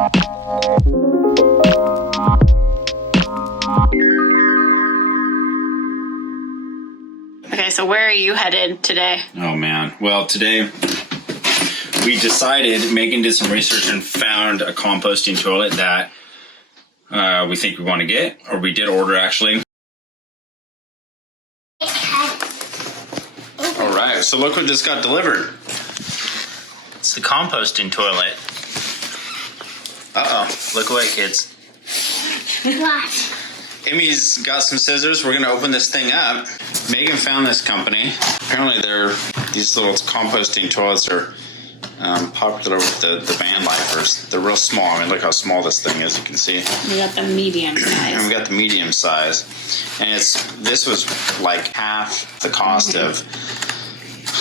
Okay, so where are you headed today? Oh man, well today we decided, Megan did some research and found a composting toilet that we think we want to get, or we did order actually. Alright, so look what just got delivered. It's the composting toilet. Uh-oh, look away kids. What? Amy's got some scissors. We're going to open this thing up. Megan found this company. Apparently these little composting toilets are popular with the van lifers. They're real small. I mean, look how small this thing is. You can see. We got the medium size. And we got the medium size. And this was like half the cost of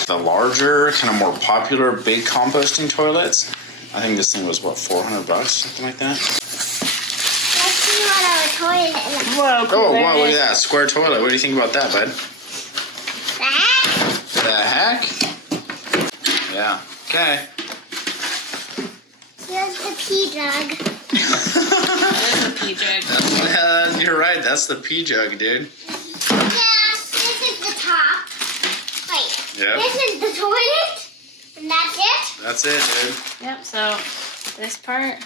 the larger, kind of more popular big composting toilets. I think this thing was, what, $400, something like that? Let's see what our toilet looks like. Whoa, cool. Oh, wow, look at that. Square toilet. What do you think about that, bud? The heck? The heck? Yeah. Okay. Here's the pee jug. That is a pee jug. You're right. That's the pee jug, dude. Yeah, this is the top. Wait. Yep. This is the toilet. And that's it? That's it, dude. Yep, so this part.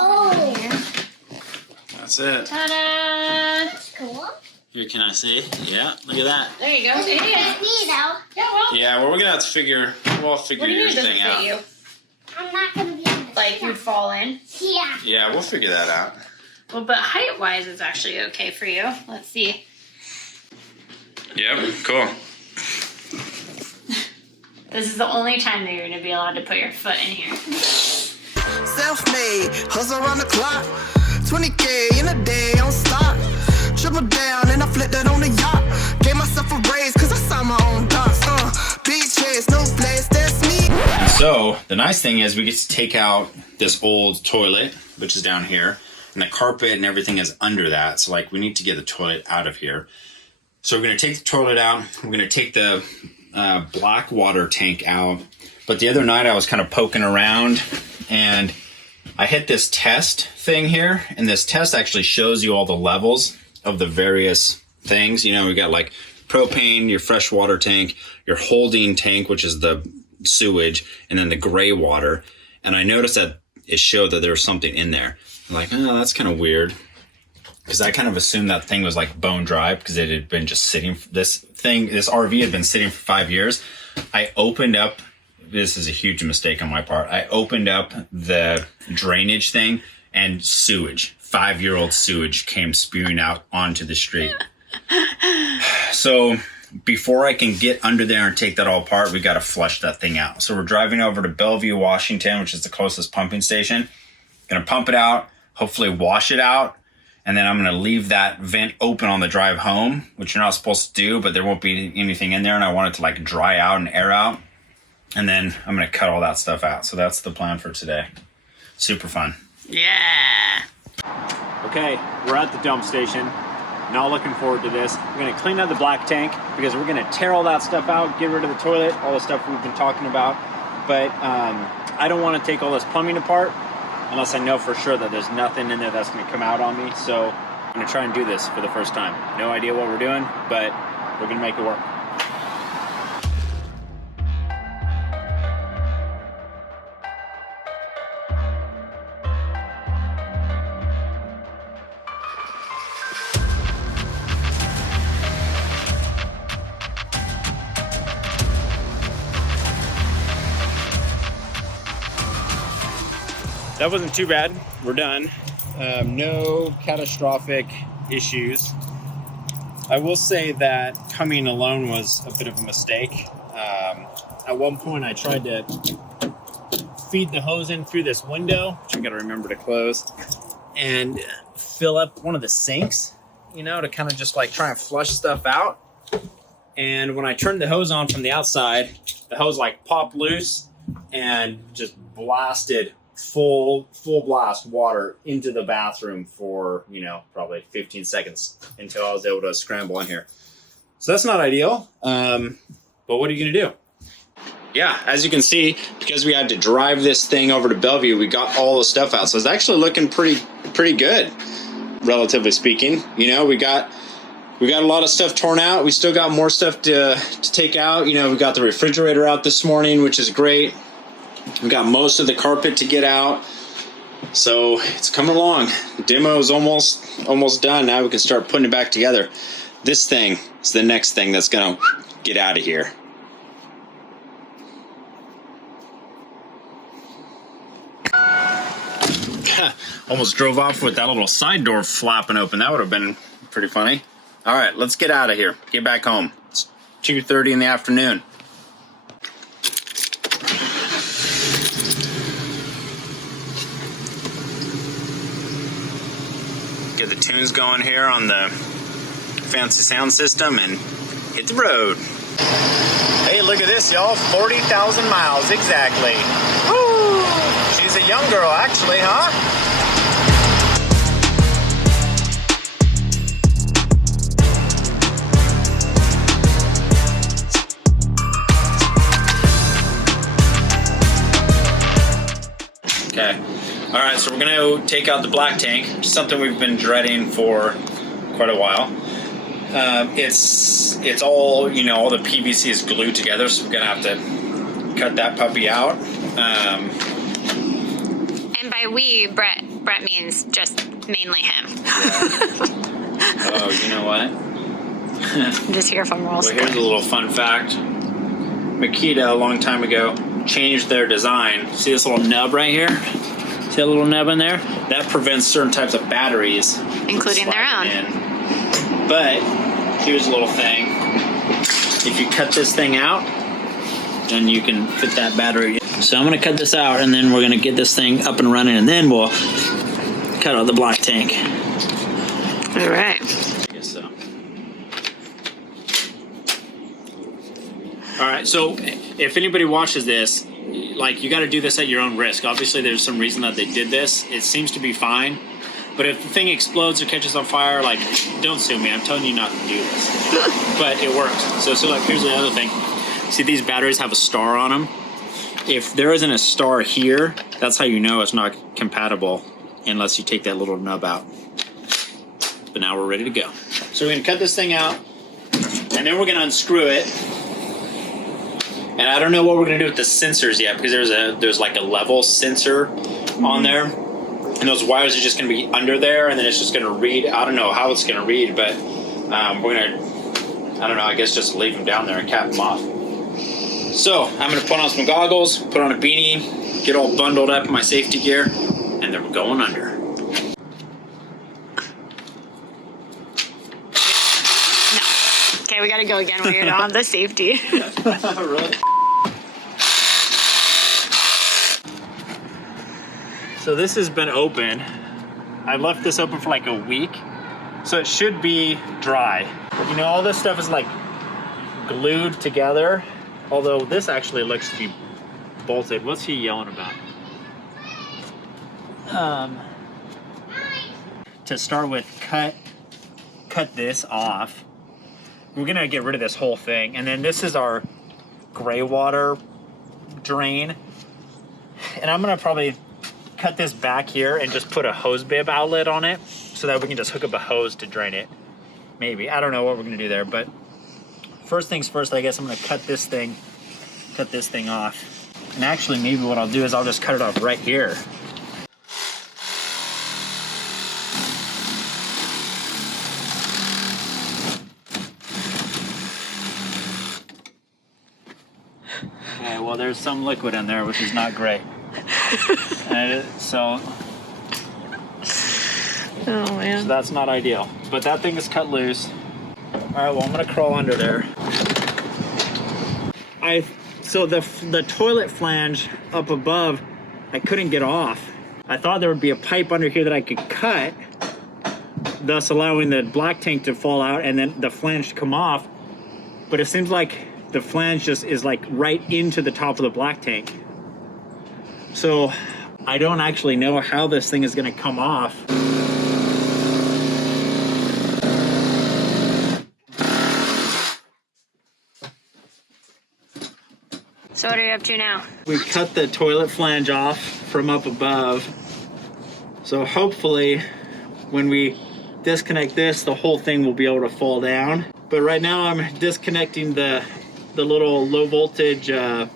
Oh. That's it. Ta-da! Cool. Here, can I see? Yeah, look at that. There you go. This is Yeah. just me, though. Yeah, well. Yeah, well, we're gonna have to figure What do you your mean it doesn't thing fit out. you? I'm not going to be on this. Like you'd fall in? Yeah. Yeah, we'll figure that out. Well, but height-wise is actually okay for you. Let's see. Yep, cool. This is the only time that you're going to be allowed to put your foot in here. Self-made, hustle around the clock. 20K in a day on stock. Triple down and I flipped that on the yacht. Gave myself a raise cause I saw my own dots. Beach chase, no place, that's me. So, the nice thing is we get to take out this old toilet, which is down here, and the carpet and everything is under that. So, like, we need to get the toilet out of here. So we're going to take the toilet out. We're going to take the black water tank out. But the other night I was kind of poking around and I hit this test thing here, and this test actually shows you all the levels of the various things. You know, we got like propane, your fresh water tank, your holding tank, which is the sewage, and then the gray water. And I noticed that it showed that there was something in there. I'm like, oh, that's kind of weird. Because I kind of assumed that thing was like bone dry because it had been just sitting, this RV had been sitting for 5 years. I opened up, this is a huge mistake on my part. I opened up the drainage thing and sewage, 5-year-old sewage came spewing out onto the street. So before I can get under there and take that all apart, we got to flush that thing out. So we're driving over to Bellevue, Washington, which is the closest pumping station. Gonna pump it out, hopefully wash it out. And then I'm going to leave that vent open on the drive home, which you're not supposed to do, but there won't be anything in there. And I want it to like dry out and air out. And then I'm going to cut all that stuff out. So that's the plan for today. Super fun. Yeah. Okay, we're at the dump station. Not looking forward to this. We're going to clean out the black tank because we're going to tear all that stuff out, get rid of the toilet, all the stuff we've been talking about. But I don't want to take all this plumbing apart unless I know for sure that there's nothing in there that's going to come out on me. So I'm going to try and do this for the first time. No idea what we're doing, but we're going to make it work. That wasn't too bad. We're done. No catastrophic issues. I will say that coming alone was a bit of a mistake. At one point I tried to feed the hose in through this window, which I gotta remember to close, and fill up one of the sinks, you know, to kind of just like try and flush stuff out. And when I turned the hose on from the outside, the hose like popped loose and just blasted full blast water into the bathroom for, you know, probably 15 seconds until I was able to scramble in here. So that's not ideal. But what are you gonna do? yeah, as you can see, because we had to drive this thing over to Bellevue, we got all the stuff out. So it's actually looking pretty good, relatively speaking. You know, we got a lot of stuff torn out. We still got more stuff to take out. You know, we got the refrigerator out this morning, which is great. We got most of the carpet to get out. So it's coming along. The demo is almost done. Now we can start putting it back together. This thing is the next thing that's gonna get out of here. Almost drove off with that little side door flapping open. That would have been pretty funny. All right, let's get out of here. Get back home. It's 2:30 in the afternoon. Get the tunes going here on the fancy sound system and hit the road. Hey, look at this, y'all. 40,000 miles, exactly. Woo! She's a young girl, actually, huh? Okay. All right, so we're gonna take out the black tank, which is something we've been dreading for quite a while. It's all, you know, all the PVC is glued together, so we're gonna have to cut that puppy out. And by we, Brett means just mainly him. Oh, you know what? I'm just here for moral Well, support. here's a little fun fact. Makita, a long time ago, changed their design. See this little nub right here? See that little nub in there? That prevents certain types of batteries, Including their own. sliding in. But here's a little thing. If you cut this thing out, then you can fit that battery in. So I'm gonna cut this out, and then we're gonna get this thing up and running, and then we'll cut out the black tank. All right. I guess so. All right, so if anybody watches this, like, you got to do this at your own risk. Obviously, there's some reason that they did this. It seems to be fine. But if the thing explodes or catches on fire, like, don't sue me. I'm telling you not to do this. But it works. So like, here's the other thing. See, these batteries have a star on them. If there isn't a star here, that's how you know it's not compatible unless you take that little nub out. But now we're ready to go. So we're going to cut this thing out, and then we're going to unscrew it. And I don't know what we're gonna do with the sensors yet, because there's like a level sensor on there, and those wires are just gonna be under there, and then it's just gonna read. I don't know how it's gonna read, but we're gonna, I don't know, I guess just leave them down there and cap them off. So I'm gonna put on some goggles, put on a beanie, get all bundled up in my safety gear, and then we're going under. Okay, we gotta go again when you're on the safety. Really? So this has been open. I left this open for like a week, so it should be dry. You know, all this stuff is like glued together, although this actually looks to be bolted. What's he yelling about? To start with, cut this off. We're gonna get rid of this whole thing, and then this is our gray water drain, and I'm gonna probably cut this back here and just put a hose bib outlet on it so that we can just hook up a hose to drain it. Maybe, I don't know what we're gonna do there, but first things first, I guess I'm gonna cut this thing off. And actually, maybe what I'll do is I'll just cut it off right here. Okay, well, there's some liquid in there, which is not great. So Oh man. that's not ideal. But that thing is cut loose. All right, well, I'm gonna crawl under there. So the toilet flange up above, I couldn't get off. I thought there would be a pipe under here that I could cut, thus allowing the black tank to fall out and then the flange to come off. But it seems like the flange just is like right into the top of the black tank. So I don't actually know how this thing is gonna come off. So So what are you up to now? We cut the toilet flange off from up above. So hopefully when we disconnect this, the whole thing will be able to fall down. But right now I'm disconnecting the little low voltage fill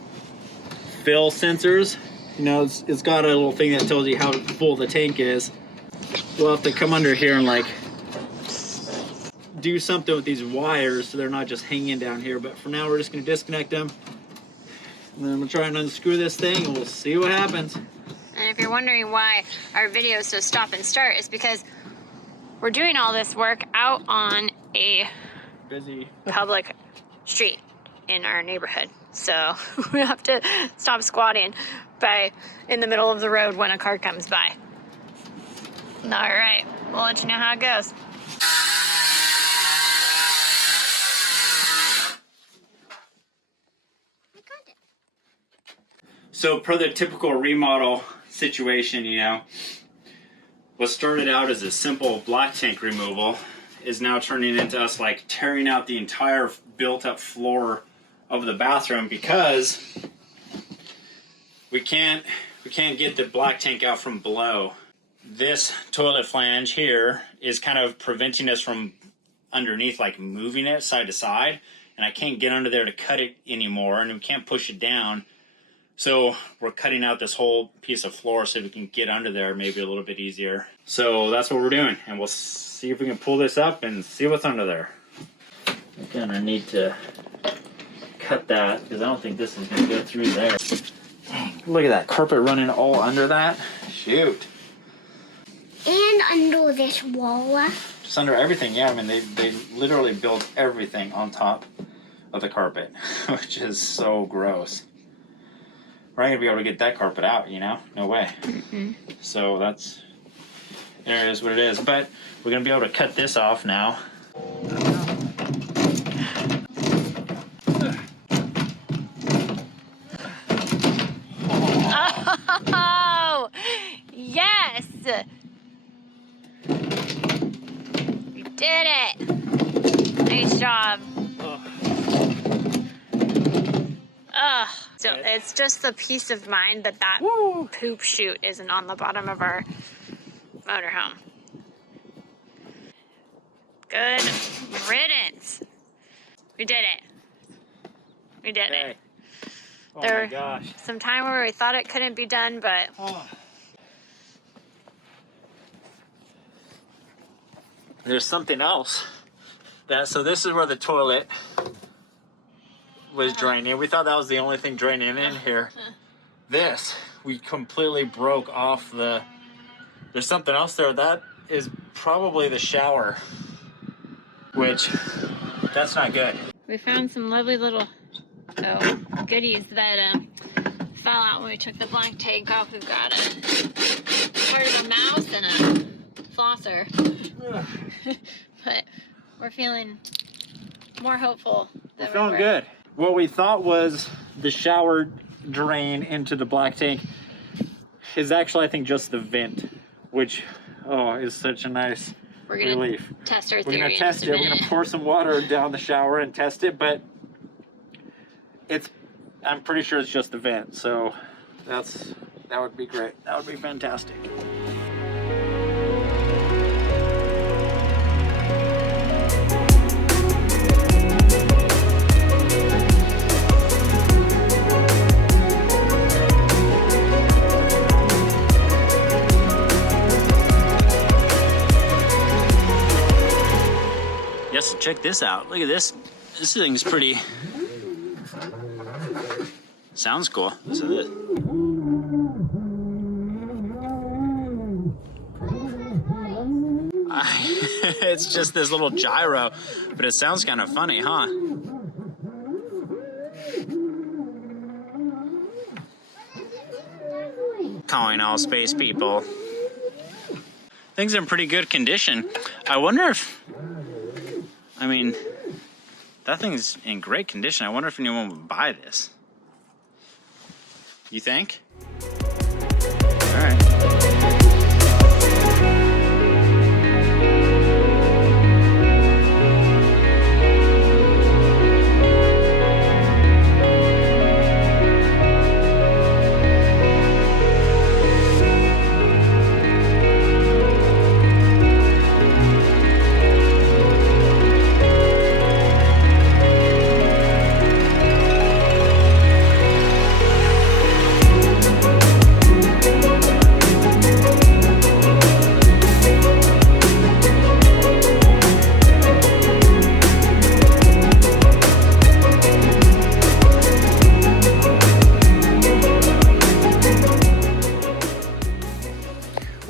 sensors. You know, it's got a little thing that tells you how full the tank is. We'll have to come under here and like do something with these wires so they're not just hanging down here. But for now we're just gonna disconnect them. And then I'm gonna try and unscrew this thing and we'll see what happens. And if you're wondering why our videos so stop and start, it's because we're doing all this work out on a Busy public street in our neighborhood. So we have to stop squatting in the middle of the road when a car comes by. All right, we'll let you know how it goes. So per the typical remodel situation, you know, what started out as a simple black tank removal is now turning into us like tearing out the entire built-up floor of the bathroom because we can't get the black tank out from below. This toilet flange here is kind of preventing us from underneath, like moving it side to side, and I can't get under there to cut it anymore, and we can't push it down. So we're cutting out this whole piece of floor so we can get under there maybe a little bit easier. So that's what we're doing, and we'll see if we can pull this up and see what's under there. I'm gonna need to cut that because I don't think this is gonna go through there. Look at that carpet running all under that. Shoot. And under this wall. Just under everything, yeah. I mean, they literally built everything on top of the carpet, which is so gross. We're not gonna be able to get that carpet out, you know? No way. Mm-mm. So there it is what it is. But we're gonna be able to cut this off now. Oh, yes! You did it! Nice job. Ugh. So it's just the peace of mind that poop chute isn't on the bottom of our motorhome. Good riddance. We did it. We did it. Oh There my gosh. some time where we thought it couldn't be done, but There's something else. So this is where the toilet was draining. We thought that was the only thing draining in here. This, we completely broke off there's something else there. That is probably the shower, which, that's not good. we found some lovely little goodies that fell out when we took the blank tank off. We've got part of a mouse and a flosser. But we're feeling more hopeful. We're feeling good. What we thought was the shower drain into the black tank is actually, I think, just the vent, which is such a nice relief. Test our We're theory. gonna test it. We're gonna pour some water down the shower and test it, but I'm pretty sure it's just the vent. So that would be great. That would be fantastic. Yes, check this out. Look at this. This thing's pretty. Sounds cool. Listen to this. It's just this little gyro, but it sounds kind of funny, huh? Calling all space people. Things are in pretty good condition. I wonder if, I mean, that thing's in great condition. I wonder if anyone would buy this. You think? All right.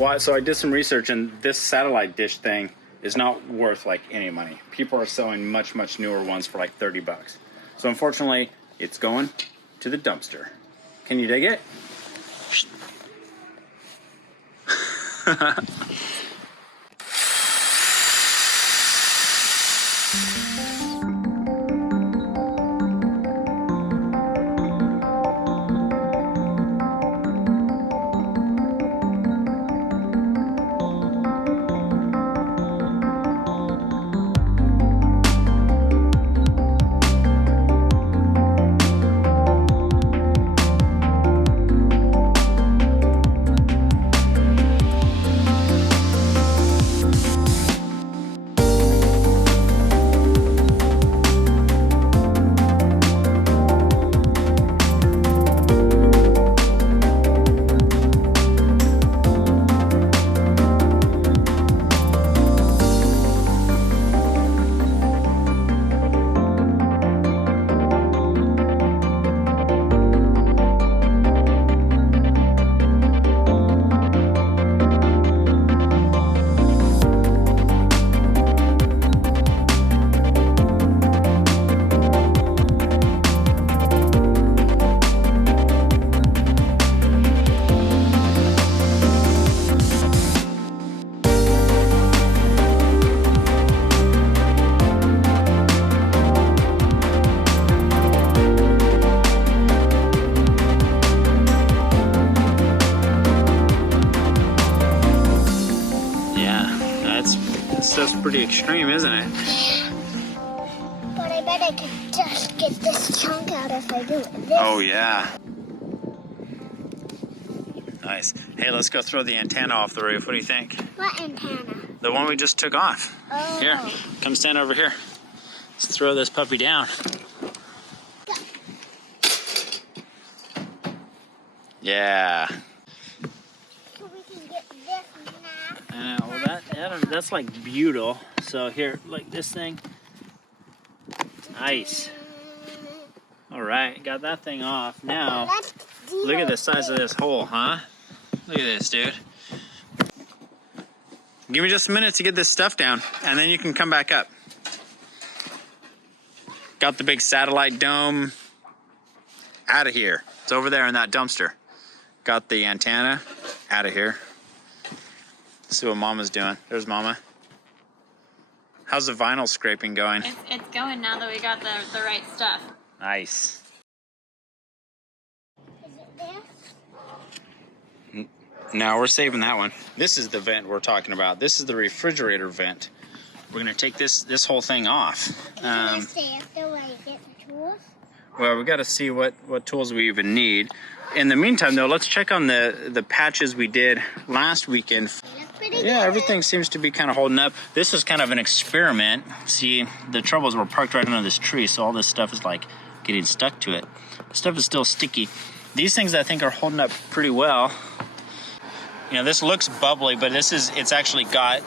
Well, so I did some research, and this satellite dish thing is not worth like any money. People are selling much, much newer ones for like 30 bucks. So unfortunately, it's going to the dumpster. Can you dig it? That's pretty extreme, isn't it? But I bet I could just get this chunk out if I do it this. Oh yeah. Nice. Hey, let's go throw the antenna off the roof. What do you think? What antenna? The one we just took off. Oh. Here, come stand over here. Let's throw this puppy down. Yeah. So we can get this now. I know. Well, that's like beautiful. So here, like this thing. Nice. All right, got that thing off. Now, look at the size of this hole, huh? Look at this, dude. Give me just a minute to get this stuff down, and then you can come back up. Got the big satellite dome out of here. It's over there in that dumpster. Got the antenna out of here. Let's see what Mama's doing. There's Mama. How's the vinyl scraping going? It's going now that we got the right stuff. Nice. Is it this? No, we're saving that one. This is the vent we're talking about. This is the refrigerator vent. We're gonna take this whole thing off. Can I stay after I get the tools? Well, we got to see what tools we even need. In the meantime, though, let's check on the patches we did last weekend. They look pretty Yeah, good. everything seems to be kind of holding up. This was kind of an experiment. See, the trouble is we're parked right under this tree, so all this stuff is like getting stuck to it. The stuff is still sticky. These things I think are holding up pretty well. You know, this looks bubbly, but it's actually got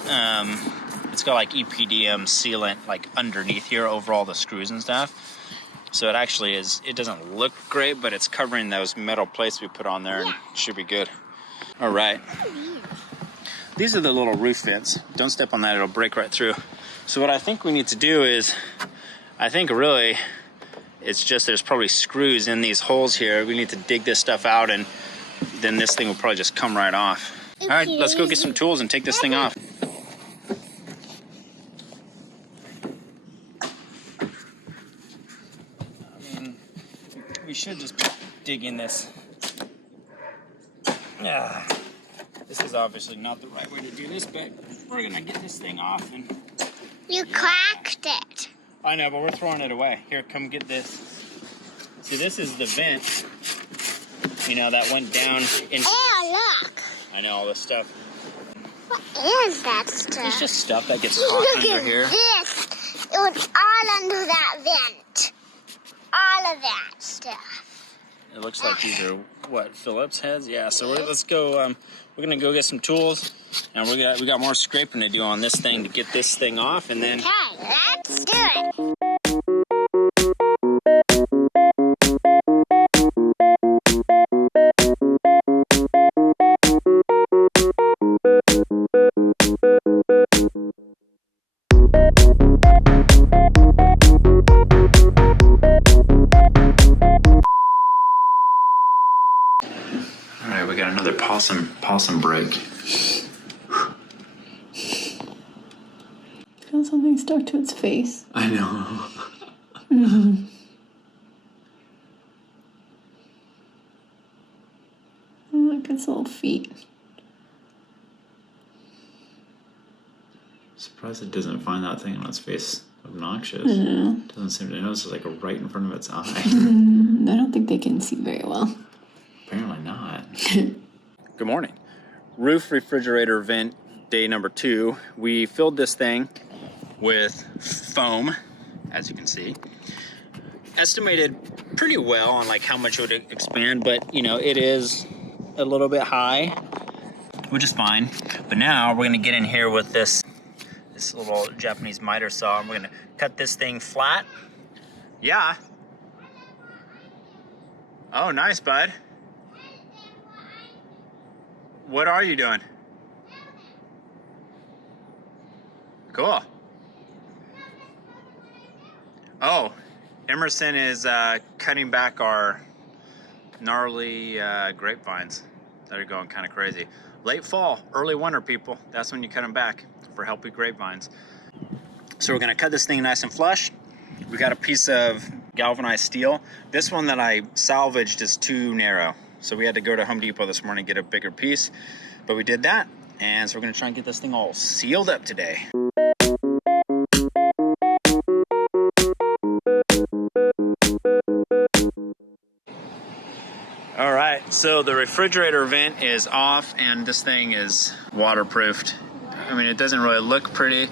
it's got like EPDM sealant like underneath here over all the screws and stuff. So it actually is, it doesn't look great, but it's covering those metal plates we put on there and it should be good. All right. These are the little roof vents. Don't step on that, it'll break right through. So what I think we need to do is, I think really, it's just there's probably screws in these holes here. We need to dig this stuff out and then this thing will probably just come right off. All right, let's go get some tools and take this thing off. We should just be digging this. Yeah. This is obviously not the right way to do this, but we're gonna get this thing off and... You cracked it. I know, but we're throwing it away. Here, come get this. See, this is the vent, you know, that went down into... Oh, look. I know, all this stuff. What is that stuff? It's just stuff that gets hot Look under at here. this. It was all under that vent. All of that stuff. It looks like these are, what, Phillips heads? Yeah, so let's go, we're gonna go get some tools, and we got more scraping to do on this thing to get this thing off, and then... Okay, let's do it. right, we got another possum break. Feels something stuck to its face. I know. Look, its little feet. Surprised it doesn't find that thing on its face obnoxious. Doesn't seem to notice it's like right in front of its eye. I don't think they can see very well. Apparently not. Good morning. Roof refrigerator vent day number 2. We filled this thing with foam, as you can see. Estimated pretty well on like how much it would expand, but you know, it is a little bit high, which is fine. But now we're gonna get in here with this little Japanese miter saw, and we're gonna cut this thing flat. Yeah. Oh, nice, bud. What are you doing? Cool. Oh, Emerson is cutting back our gnarly grapevines that are going kind of crazy. Late fall, early winter, people. That's when you cut them back for healthy grapevines. So we're gonna cut this thing nice and flush. We got a piece of galvanized steel. This one that I salvaged is too narrow. So we had to go to Home Depot this morning and get a bigger piece, but we did that. And so we're gonna try and get this thing all sealed up today. All right, so the refrigerator vent is off and this thing is waterproofed. I mean, it doesn't really look pretty,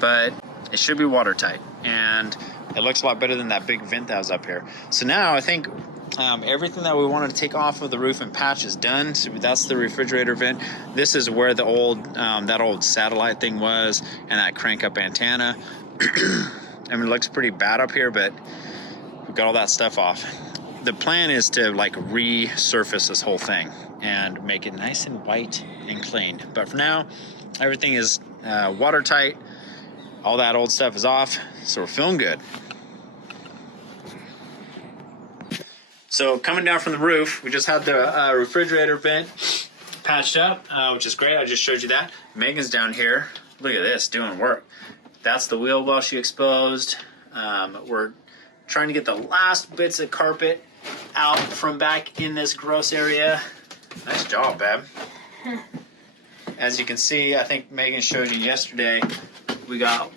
but it should be watertight. And it looks a lot better than that big vent that was up here. So now I think everything that we wanted to take off of the roof and patch is done. So that's the refrigerator vent. This is where the old, that old satellite thing was and that crank up antenna. I mean, it looks pretty bad up here, but we got all that stuff off. The plan is to like resurface this whole thing and make it nice and white and clean. But for now, everything is watertight. All that old stuff is off, so we're feeling good. So coming down from the roof, we just had the refrigerator vent patched up, which is great. I just showed you that. Megan's down here. Look at this, doing work. That's the wheel well she exposed. We're trying to get the last bits of carpet out from back in this gross area. Nice job, babe. As you can see, I think Megan showed you yesterday, we got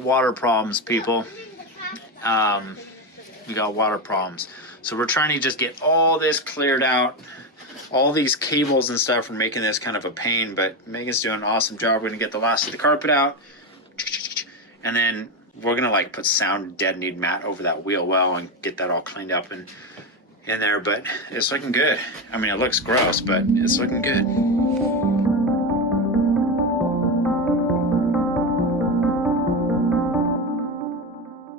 water problems, people. We got water problems. So we're trying to just get all this cleared out. All these cables and stuff are making this kind of a pain, but Megan's doing an awesome job. We're gonna get the last of the carpet out. And then we're gonna like put sound deadening mat over that wheel well and get that all cleaned up and in there, but it's looking good. I mean, it looks gross, but it's looking good.